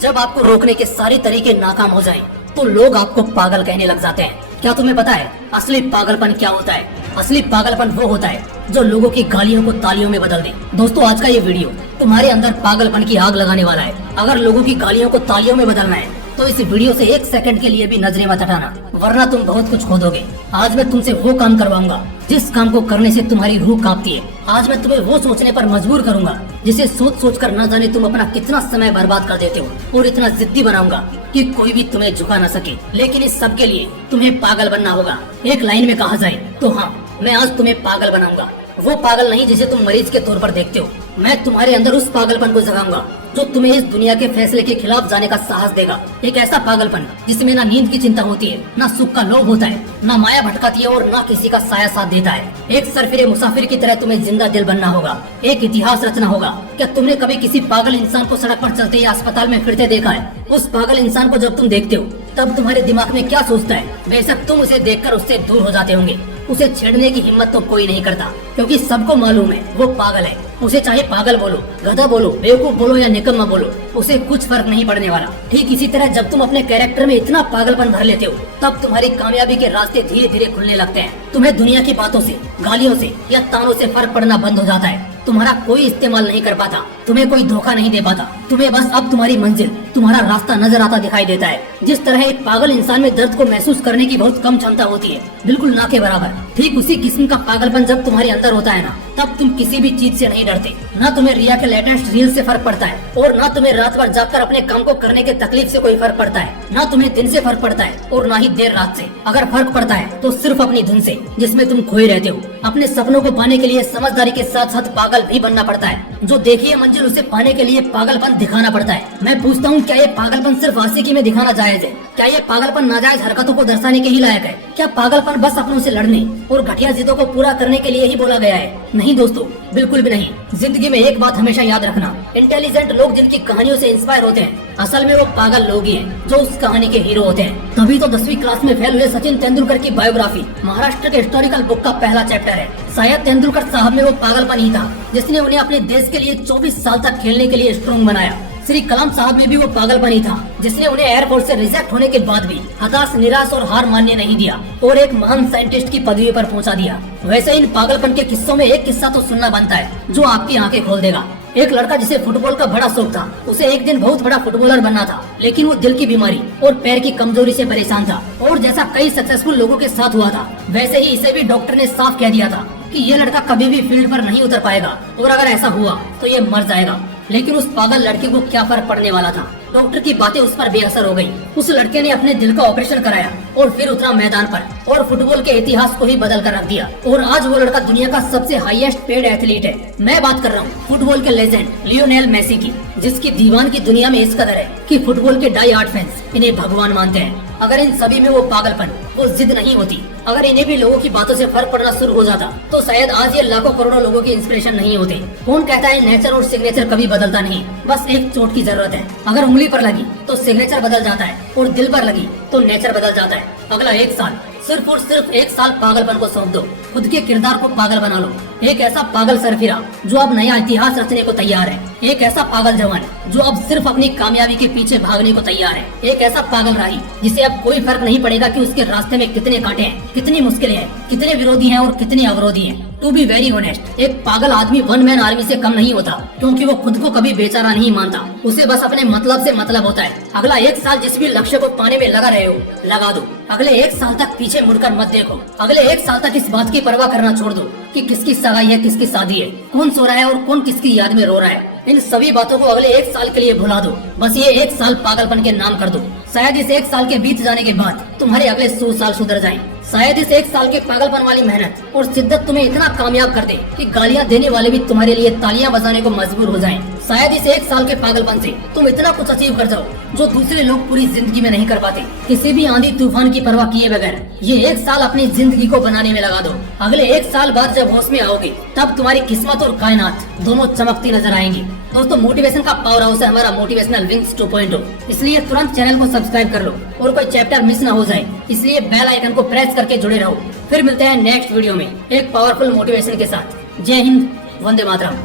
जब आपको रोकने के सारे तरीके नाकाम हो जाएं, तो लोग आपको पागल कहने लग जाते हैं। क्या तुम्हें पता है असली पागलपन क्या होता है? असली पागलपन वो होता है जो लोगों की गालियों को तालियों में बदल दे। दोस्तों, आज का ये वीडियो तुम्हारे अंदर पागलपन की आग लगाने वाला है। अगर लोगों की गालियों को तालियों में बदलना है तो इस वीडियो से 1 सेकंड के लिए भी नजरें मत हटाना, वरना तुम बहुत कुछ खो दोगे। आज मैं तुमसे वो काम करवाऊंगा जिस काम को करने से तुम्हारी रूह कांपती है। आज मैं तुम्हें वो सोचने पर मजबूर करूंगा जिसे सोच सोच कर न जाने तुम अपना कितना समय बर्बाद कर देते हो, और इतना जिद्दी बनाऊंगा कि कोई भी तुम्हें झुका न सके। लेकिन इस सब के लिए तुम्हें पागल बनना होगा। एक लाइन में कहा जाए तो हाँ, मैं आज तुम्हें पागल बनाऊंगा। वो पागल नहीं जिसे तुम मरीज के तौर पर देखते हो। मैं तुम्हारे अंदर उस पागलपन को जगाऊंगा जो तुम्हें इस दुनिया के फैसले के खिलाफ जाने का साहस देगा। एक ऐसा पागलपन जिसमें ना नींद की चिंता होती है, ना सुख का लोभ होता है, ना माया भटकाती है, और ना किसी का साया साथ देता है। एक सरफिरे मुसाफिर की तरह तुम्हें जिंदा दिल बनना होगा। एक इतिहास रचना होगा। क्या तुमने कभी किसी पागल इंसान को सड़क पर चलते या अस्पताल में फिरते देखा है? उस पागल इंसान को जब तुम देखते हो तब तुम्हारे दिमाग में क्या सोचता है? बेशक तुम उसे देखकर उससे दूर हो जाते होंगे। उसे छेड़ने की हिम्मत तो कोई नहीं करता, क्योंकि सबको मालूम है वो पागल है। उसे चाहे पागल बोलो, गधा बोलो, बेवकूफ बोलो या निकम्मा बोलो, उसे कुछ फर्क नहीं पड़ने वाला। ठीक इसी तरह जब तुम अपने कैरेक्टर में इतना पागलपन भर लेते हो तब तुम्हारी कामयाबी के रास्ते धीरे धीरे खुलने लगते हैं। तुम्हें दुनिया की बातों से, गालियों से या तानों से फर्क पड़ना बंद हो जाता है। तुम्हारा कोई इस्तेमाल नहीं कर पाता, तुम्हें कोई धोखा नहीं दे पाता। तुम्हें बस अब तुम्हारी मंजिल, तुम्हारा रास्ता नजर आता दिखाई देता है। जिस तरह एक पागल इंसान में दर्द को महसूस करने की बहुत कम क्षमता होती है, बिल्कुल ना के बराबर, ठीक उसी किस्म का पागलपन जब तुम्हारे अंदर होता है ना, तब तुम किसी भी चीज से नहीं डरते। ना तुम्हें रिया के लेटेस्ट रील से फर्क पड़ता है, और ना तुम्हें रात भर जागकर अपने काम को करने के तकलीफ से कोई फर्क पड़ता है। ना तुम्हें दिन से फर्क पड़ता है और ना ही देर रात से। अगर फर्क पड़ता है तो सिर्फ अपनी धुन से, जिसमें तुम खोए रहते हो। अपने सपनों को पाने के लिए समझदारी के साथ साथ पागल भी बनना पड़ता है। जो देखी है मंजिल, उसे पाने के लिए पागलपन दिखाना पड़ता है। मैं पूछता हूँ, क्या ये पागलपन सिर्फ आशिकी में दिखाना जायज है? क्या ये पागलपन नाजायज हरकतों को दर्शाने के ही लायक है? क्या पागलपन बस अपनों से लड़ने और घटिया जिद्दों को पूरा करने के लिए ही बोला गया है? नहीं दोस्तों, बिल्कुल भी नहीं। जिंदगी में एक बात हमेशा याद रखना, इंटेलिजेंट लोग जिनकी कहानियों से इंस्पायर होते हैं, असल में वो पागल लोग ही हैं जो उस कहानी के हीरो होते हैं। तभी तो 10वीं क्लास में फेल हुए सचिन तेंदुलकर की बायोग्राफी महाराष्ट्र के हिस्टोरिकल बुक का पहला चैप्टर है। शायद तेंदुलकर साहब में वो पागलपन ही था जिसने उन्हें अपने देश के लिए 24 साल तक खेलने के लिए स्ट्रॉन्ग बनाया। श्री कलाम साहब में भी वो पागलपन ही था जिसने उन्हें एयरफोर्स से रिजेक्ट होने के बाद भी हताश, निराश और हार मानने नहीं दिया और एक महान साइंटिस्ट की पदवी पर पहुंचा दिया। वैसे इन पागलपन के किस्सों में एक किस्सा तो सुनना बनता है जो आपकी आंखें खोल देगा। एक लड़का जिसे फुटबॉल का बड़ा शौक था, उसे एक दिन बहुत बड़ा फुटबॉलर बनना था, लेकिन वो दिल की बीमारी और पैर की कमजोरी से परेशान था। और जैसा कई सक्सेसफुल लोगों के साथ हुआ था, वैसे ही इसे भी डॉक्टर ने साफ कह दिया था कि ये लड़का कभी भी फील्ड पर नहीं उतर पाएगा, और अगर ऐसा हुआ तो ये मर जाएगा। लेकिन उस पागल लड़के को क्या फर्क पड़ने वाला था? डॉक्टर की बातें उस पर बेअसर हो गई। उस लड़के ने अपने दिल का ऑपरेशन कराया और फिर उतरा मैदान पर और फुटबॉल के इतिहास को ही बदल कर रख दिया। और आज वो लड़का दुनिया का सबसे हाईएस्ट पेड एथलीट है। मैं बात कर रहा हूँ फुटबॉल के लेजेंड लियोनेल मेसी की, जिसकी दीवान की दुनिया में इस कदर है कि फुटबॉल के डाई हार्ड फैंस इन्हें भगवान मानते हैं। अगर इन सभी में वो पागलपन, वो जिद नहीं होती, अगर इन्हें भी लोगों की बातों से फर्क पड़ना शुरू हो जाता, तो शायद आज ये लाखों करोड़ों लोगों की इंस्पिरेशन नहीं होते। कौन कहता है नेचर और सिग्नेचर कभी बदलता नहीं? बस एक चोट की जरूरत है। अगर उंगली पर लगी तो सिग्नेचर बदल जाता है, और दिल पर लगी तो नेचर बदल जाता है। अगला 1 साल, सिर्फ और सिर्फ 1 साल पागलपन को सौंप दो। खुद के किरदार को पागल बना लो। एक ऐसा पागल सरफिरा जो अब नया इतिहास रचने को तैयार है। एक ऐसा पागल जवान जो अब सिर्फ अपनी कामयाबी के पीछे भागने को तैयार है। एक ऐसा पागल राही जिसे अब कोई फर्क नहीं पड़ेगा कि उसके रास्ते में कितने कांटे हैं, कितनी मुश्किलें हैं, कितने विरोधी हैं और कितने अवरोधी हैं। टू बी वेरी ऑनेस्ट, एक पागल आदमी 1 मैन आर्मी से कम नहीं होता, क्योंकि वो खुद को कभी बेचारा नहीं मानता। उसे बस अपने मतलब से मतलब होता है। अगला 1 साल जिस भी लक्ष्य को पाने में लगा रहे हो, लगा दो। अगले 1 साल तक पीछे मुड़कर मत देखो। अगले 1 साल तक इस बात की परवाह करना छोड़ दो कि किसकी सगाई है, किसकी शादी है, कौन सो रहा है और कौन किसकी याद में रो रहा है। इन सभी बातों को अगले 1 साल के लिए भुला दो। बस ये 1 साल पागलपन के नाम कर दो। शायद इस 1 साल के बीत जाने के बाद तुम्हारे अगले 100 साल सुधर जाएं। शायद इस 1 साल के पागलपन वाली मेहनत और शिद्दत तुम्हें इतना कामयाब कर दे कि गालियां देने वाले भी तुम्हारे लिए तालियां बजाने को मजबूर हो जाएं। शायद इस 1 साल के पागलपन से तुम इतना कुछ अचीव कर जाओ जो दूसरे लोग पूरी जिंदगी में नहीं कर पाते। किसी भी आंधी तूफान की परवाह किए बगैर ये 1 साल अपनी जिंदगी को बनाने में लगा दो। अगले 1 साल बाद जब होश में आओगे, तब तुम्हारी किस्मत और कायनात दोनों चमकती नजर आएंगी। दोस्तों, मोटिवेशन का पावर हाउस है हमारा मोटिवेशनल विंग्स 2.0, इसलिए तुरंत चैनल को सब्सक्राइब कर लो और कोई चैप्टर मिस ना हो जाए, इसलिए बेल आइकन को प्रेस करके जुड़े रहो। फिर मिलते हैं नेक्स्ट वीडियो में एक पावरफुल मोटिवेशन के साथ। जय हिंद, वंदे मातरम।